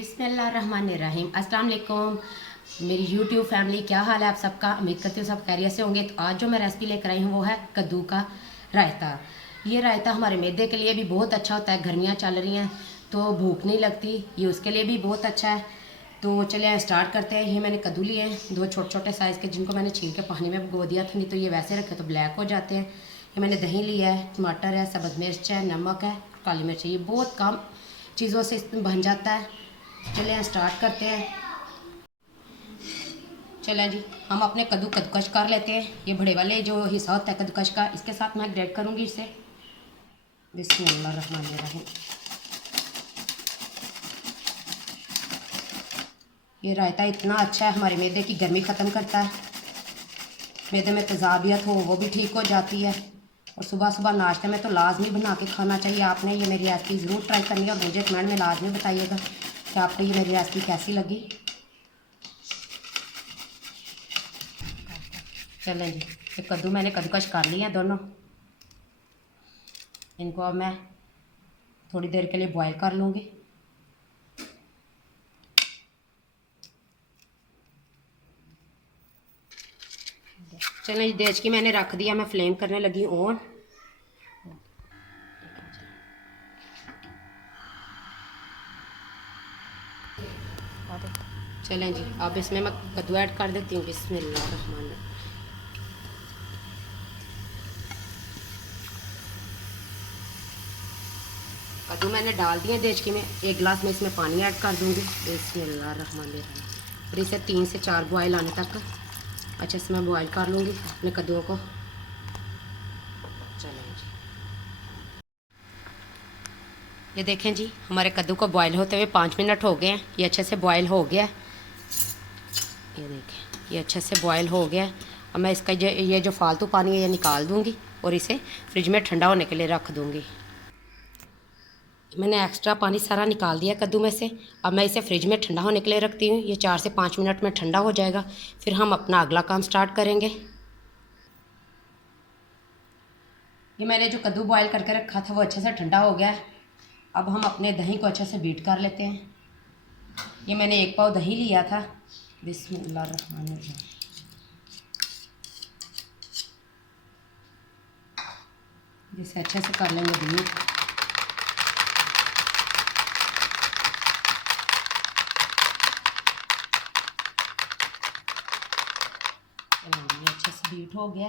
बिस्मिल्लाहिर्रहमानिर्रहीम। अस्सलाम वालेकुम मेरी यूट्यूब फैमिली, क्या हाल है आप सबका। उम्मीद करती हूँ सब खैरियत से होंगे। तो आज जो मैं रेसिपी लेकर आई हूँ वो है कद्दू का रायता। ये रायता हमारे मैदे के लिए भी बहुत अच्छा होता है। गर्मियाँ चल रही हैं तो भूख नहीं लगती, ये उसके लिए भी बहुत अच्छा है। तो चलिए स्टार्ट करते हैं। ये मैंने कद्दू लिए हैं दो छोटे छोटे साइज़ के, जिनको मैंने छील के पानी में भिगो दिया था, नहीं तो ये वैसे रखे तो ब्लैक हो जाते हैं। ये मैंने दही लिया है, टमाटर है, सब्ज़ मिर्च है, नमक है, काली मिर्च है। ये बहुत कम चीज़ों से इसमें बन जाता है। चलिए स्टार्ट करते हैं। चलें जी, हम अपने कद्दूकश कर लेते हैं। ये बड़े वाले जो हिस्सा होता है कद्दूकश का, इसके साथ मैं ग्रेट करूँगी इसे। बिस्मिल्लाहिर्रहमानिर्रहीम। ये रायता इतना अच्छा है, हमारे मैदे की गर्मी ख़त्म करता है। मैदे में तेज़ाबियत हो वो भी ठीक हो जाती है। और सुबह सुबह नाश्ते में तो लाजमी बना के खाना चाहिए आपने। ये मेरी रेसिपी ज़रूर ट्राई करनी है और मुझे कमेंट में लाजमी बताइएगा कि आपको ये मेरी रेसिपी कैसी लगी। चलें जी, ये कद्दू मैंने कद्दूकश कर लिए हैं दोनों। इनको अब मैं थोड़ी देर के लिए बॉईल कर लूँगी। चलें जी, देचकी मैंने रख दिया, मैं फ्लेम करने लगी ऑन। चलें जी, अब इसमें मैं कद्दू ऐड कर देती हूँ। बिस्मिल्लाहिर्रहमानिर्रहीम। कद्दू मैंने डाल दिया देचकी में। एक गिलास में इसमें पानी ऐड कर दूँगी। बिस्मिल्लाहिर्रहमानिर्रहीम। और इसे 3 से 4 बॉयल आने तक अच्छे से मैं बॉयल कर लूँगी अपने कद्दूओं को। चलें जी, ये देखें जी, हमारे कद्दू को बॉयल होते हुए 5 मिनट हो गए हैं। ये अच्छे से बॉयल हो गया है। ये देखें, ये अच्छे से बॉयल हो गया है। अब मैं इसका ये जो फालतू पानी है ये निकाल दूँगी और इसे फ्रिज में ठंडा होने के लिए रख दूँगी। मैंने एक्स्ट्रा पानी सारा निकाल दिया कद्दू में से। अब मैं इसे फ्रिज में ठंडा होने के लिए रखती हूँ। ये 4 से 5 मिनट में ठंडा हो जाएगा, फिर हम अपना अगला काम स्टार्ट करेंगे। ये मैंने जो कद्दू बॉयल करके रखा था वो अच्छे से ठंडा हो गया है। अब हम अपने दही को अच्छे से बीट कर लेते हैं। ये मैंने 1 पाव दही लिया था। बिस्मिल्लाहिर्रहमानिर्रहीम। जिसे अच्छे से कर लेंगे बीट। ये अच्छे से बीट हो गया।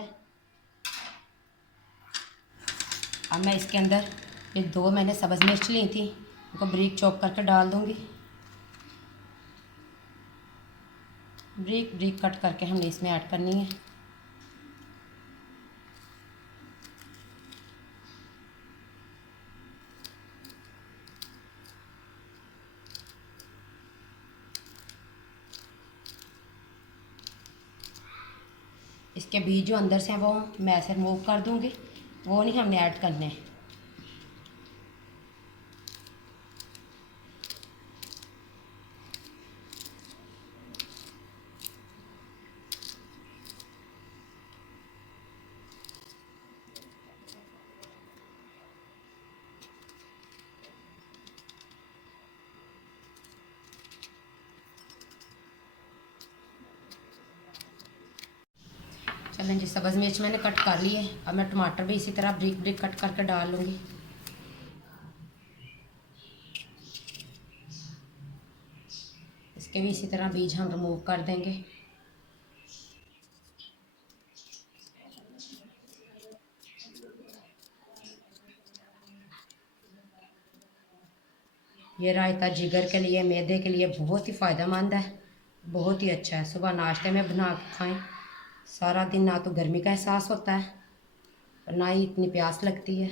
अब मैं इसके अंदर ये 2 मैंने सब्ज़ मिर्च ली थी, उनको ब्रीक चॉप करके डाल दूँगी। ब्रीक ब्रीक कट करके हमने इसमें ऐड करनी है। इसके बीज जो अंदर से हैं वो मैं ऐसे रिमूव कर दूँगी, वो नहीं हमने ऐड करने। चलें जी, सब्ज़ मिर्च मैंने कट कर ली है। अब मैं टमाटर भी इसी तरह ब्रिक ब्रिक कट करके डाल लूँगी। इसके भी इसी तरह बीज हम रिमूव कर देंगे। ये रायता जिगर के लिए, मैदे के लिए बहुत ही फ़ायदेमंद है, बहुत ही अच्छा है। सुबह नाश्ते में बना के खाएँ। सारा दिन ना तो गर्मी का एहसास होता है और ना ही इतनी प्यास लगती है।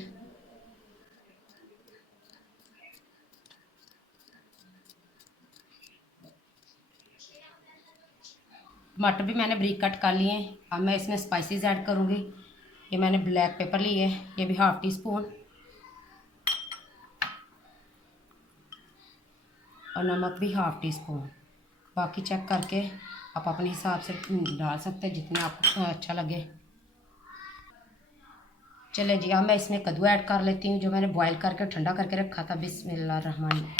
टमाटर भी मैंने ब्रिक कट कर लिए हैं। अब मैं इसमें स्पाइसेस ऐड करूँगी। ये मैंने ब्लैक पेपर लिए है, ये भी ½ टी स्पून, और नमक भी ½ टी स्पून। बाकी चेक करके आप अपने हिसाब से डाल सकते हैं, जितना आपको अच्छा लगे। चले जी, अब मैं इसमें कद्दू ऐड कर लेती हूँ जो मैंने बॉईल करके ठंडा करके रखा था। बिस्मिल्लाहिर्रहमानिर्रहीम।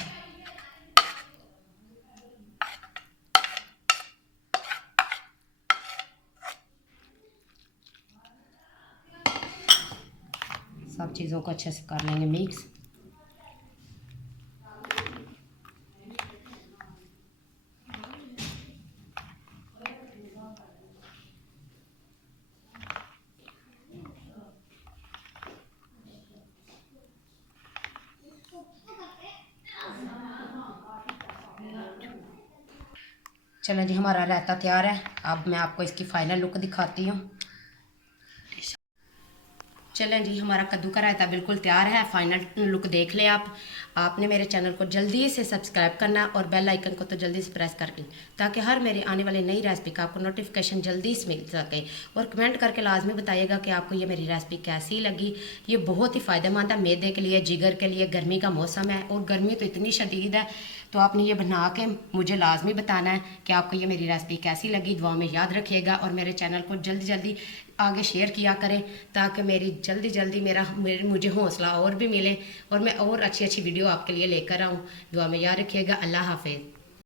चीज़ों को अच्छे से कर लेंगे मिक्स। चलो जी, हमारा रायता तैयार है। अब मैं आपको इसकी फाइनल लुक दिखाती हूँ। चलें जी, हमारा कद्दू का रायता बिल्कुल तैयार है। फाइनल लुक देख लें आप। आपने मेरे चैनल को जल्दी से सब्सक्राइब करना और बेल आइकन को तो जल्दी से प्रेस कर लें, ताकि हर मेरे आने वाली नई रेसिपी का आपको नोटिफिकेशन जल्दी से मिल सके। और कमेंट करके लाजमी बताइएगा कि आपको ये मेरी रेसिपी कैसी लगी। ये बहुत ही फ़ायदेमंद है मैदे के लिए, जिगर के लिए। गर्मी का मौसम है और गर्मी तो इतनी शदीद है, तो आपने ये बना के मुझे लाजमी बताना है कि आपको ये मेरी रेसिपी कैसी लगी। दुआ में याद रखिएगा और मेरे चैनल को जल्दी जल्दी आगे शेयर किया करें, ताकि मेरी जल्दी जल्दी मुझे हौसला और भी मिले और मैं और अच्छी अच्छी वीडियो आपके लिए लेकर आऊँ। दुआ में याद रखिएगा। अल्लाह हाफिज़।